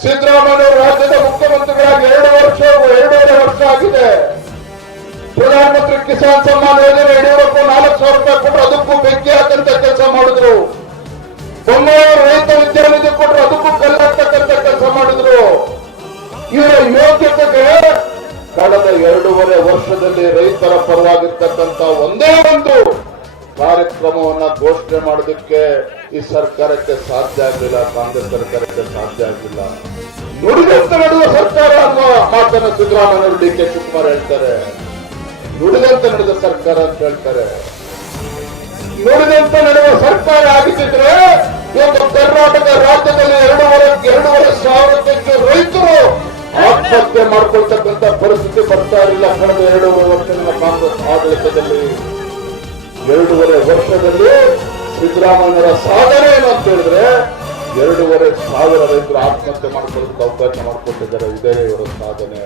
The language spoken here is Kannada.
ಸಿದ್ದರಾಮಯ್ಯ ರಾಜ್ಯದ ಮುಖ್ಯಮಂತ್ರಿಗಳಾಗಿ 2 ವರ್ಷ ಆಗಿದೆ. ಪ್ರಧಾನಮಂತ್ರಿ ಕಿಸಾನ್ ಸಮ್ಮಾನ್ ಯೋಜನೆ ಯಡಿಯೂರಪ್ಪ 4,000 ರೂಪಾಯಿ ಕೊಟ್ಟರು, ಅದಕ್ಕೂ ಬೆಂಕಿ ಹಾಕಂತ ಕೆಲಸ ಮಾಡಿದ್ರು. ಬೆಂಗಳೂರು ರೈತ ವಿದ್ಯಾನಿಧಿ ಕೊಟ್ಟರು, ಅದಕ್ಕೂ ಕಲ್ಲಾಗ್ತಕ್ಕಂಥ ಕೆಲಸ ಮಾಡಿದ್ರು. ಇವರ ಯೋಗ್ಯತೆಗೆ ಕಳೆದ 2.5 ವರ್ಷದಲ್ಲಿ ರೈತರ ಪರವಾಗಿರ್ತಕ್ಕಂಥ ಒಂದೇ ಒಂದು ಕಾರ್ಯಕ್ರಮವನ್ನ ಘೋಷಣೆ ಮಾಡೋದಕ್ಕೆ ಈ ಸರ್ಕಾರಕ್ಕೆ ಸಾಧ್ಯ ಆಗಲಿಲ್ಲ, ಕಾಂಗ್ರೆಸ್ ಸರ್ಕಾರಕ್ಕೆ ಸಾಧ್ಯ ಆಗಲಿಲ್ಲ. ನುಡಿದಂತೆ ನಡೆಯುವ ಸರ್ಕಾರ ಅನ್ನುವ ಮಾತನ್ನು ಸಿದ್ದರಾಮಯ್ಯ ಡಿ ಕೆ ಶಿವಕುಮಾರ್ ಹೇಳ್ತಾರೆ. ನುಡಿದಂತೆ ನಡೆದ ಸರ್ಕಾರ ಅಂತ ಹೇಳ್ತಾರೆ. ನುಡಿದಂತೆ ನಡೆಯುವ ಸರ್ಕಾರ ಆಗಿದ್ದರೆ ಇವತ್ತು ಕರ್ನಾಟಕ ರಾಜ್ಯದಲ್ಲಿ 2.5 ಸಾವಿರಕ್ಕೂ ಹೆಚ್ಚು ರೈತರು ಆತ್ಮಹತ್ಯೆ ಮಾಡ್ಕೊಳ್ತಕ್ಕಂಥ ಪರಿಸ್ಥಿತಿ ಬರ್ತಾ ಇರಲಿಲ್ಲ. ಕಳೆದ 2.5 ವರ್ಷಗಳ ಕಾಂಗ್ರೆಸ್ ಆಡಳಿತದಲ್ಲಿ 2.5 ವರ್ಷದಲ್ಲಿ ಸಿದ್ದರಾಮಯ್ಯರ ಸಾಧನೆ ಏನು ಅಂತ ಹೇಳಿದ್ರೆ 2.5 ಸಾವಿರ ರೈತರು ಆತ್ಮಹತ್ಯೆ ಮಾಡ್ಕೊಳ್ಳೋದಕ್ಕೆ ಅವಕಾಶ ಮಾಡಿಕೊಟ್ಟಿದ್ದಾರೆ. ಇದೇ ಇವರ ಸಾಧನೆ.